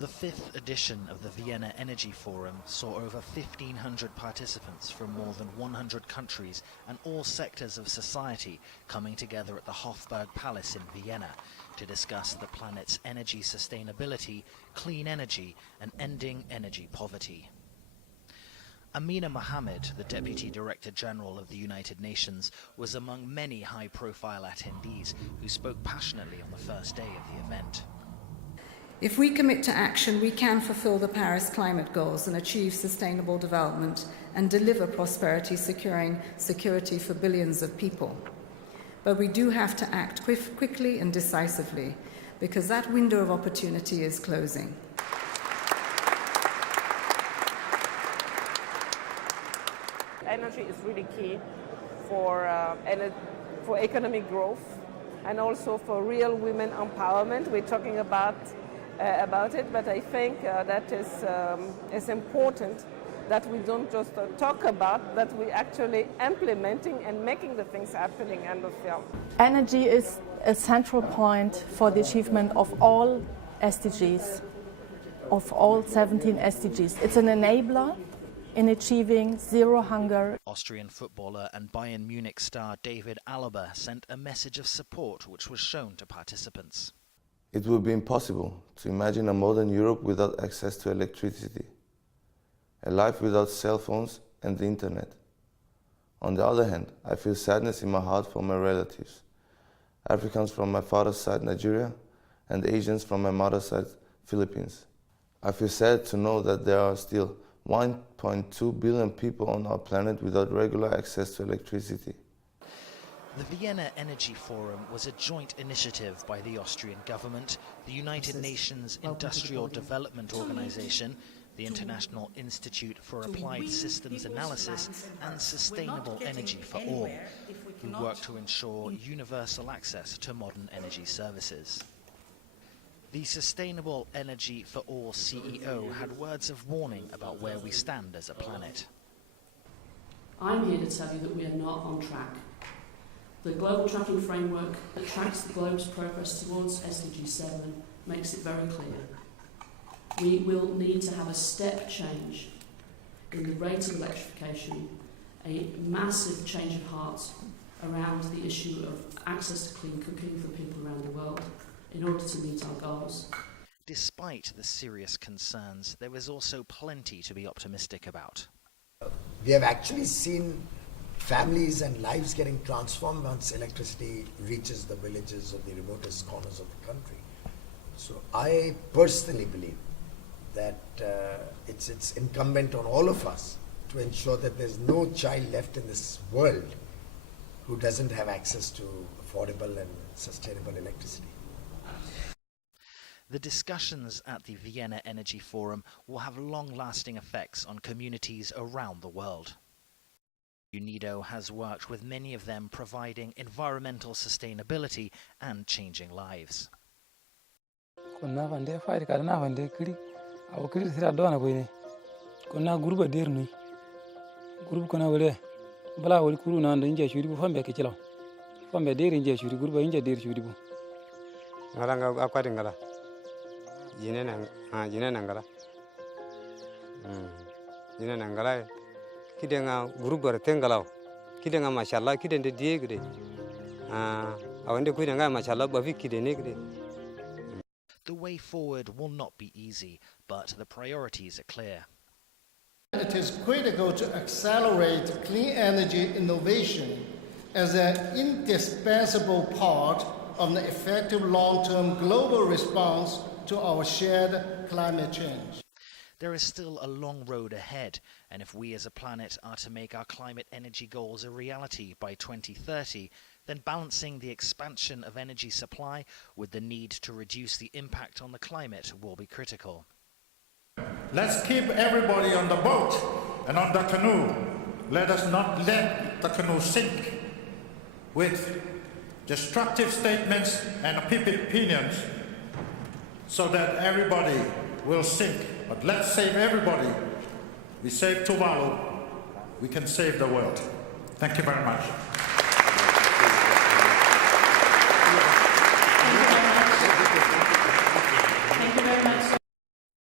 The fifth edition of the Vienna Energy Forum saw over 1,500 participants from more than 100 countries and all sectors of society coming together at the Hofburg Palace in Vienna to discuss the planet's energy sustainability, clean energy and ending energy poverty. Amina Mohamed, the Deputy Director General of the United Nations, was among many high-profile attendees who spoke passionately on the first day of the event. If we commit to action, we can fulfill the Paris climate goals and achieve sustainable development and deliver prosperity, securing security for billions of people. But we do have to act quickly and decisively, because that window of opportunity is closing. Energy is really key for economic growth and also for real women empowerment. We're talking about it, but I think that is important that we don't just talk about, that we're actually implementing and making the things happening end of film. Energy is a central point for the achievement of all SDGs, of all 17 SDGs. It's an enabler in achieving zero hunger. Austrian footballer and Bayern Munich star David Alaba sent a message of support which was shown to participants. It would be impossible to imagine a modern Europe without access to electricity, a life without cell phones and the internet. On the other hand, I feel sadness in my heart for my relatives, Africans from my father's side, Nigeria, and Asians from my mother's side, Philippines. I feel sad to know that there are still 1.2 billion people on our planet without regular access to electricity. The Vienna Energy Forum was a joint initiative by the Austrian government, the United Nations Industrial Development Organization, the International Institute for Applied Systems Analysis, and Sustainable Energy for All, who work to ensure universal access to modern energy services. The Sustainable Energy for All CEO had words of warning about where we stand as a planet. I'm here to tell you that we are not on track. The global tracking framework that tracks the globe's progress towards SDG 7 makes it very clear. We will need to have a step change in the rate of electrification, a massive change of heart around the issue of access to clean cooking for people around the world in order to meet our goals. Despite the serious concerns, there was also plenty to be optimistic about. We have actually seen families and lives getting transformed once electricity reaches the villages of the remotest corners of the country. So I personally believe that it's incumbent on all of us to ensure that there's no child left in this world who doesn't have access to affordable and sustainable electricity. The discussions at the Vienna Energy Forum will have long-lasting effects on communities around the world. UNIDO has worked with many of them providing environmental sustainability and changing lives. Kidenga group bertenggalau, kidenga mashallah kiden de die gede, awande kidenga mashallah bavi kidene gede. The way forward will not be easy, but the priorities are clear. It is critical to accelerate clean energy innovation as an indispensable part of the effective long-term global response to our shared climate change. There is still a long road ahead, and if we as a planet are to make our climate energy goals a reality by 2030, then balancing the expansion of energy supply with the need to reduce the impact on the climate will be critical. Let's keep everybody on the boat and on the canoe. Let us not let the canoe sink with destructive statements and opinions so that everybody will sink. But let's save everybody. We save Tuvalu. We can save the world. Thank you very much.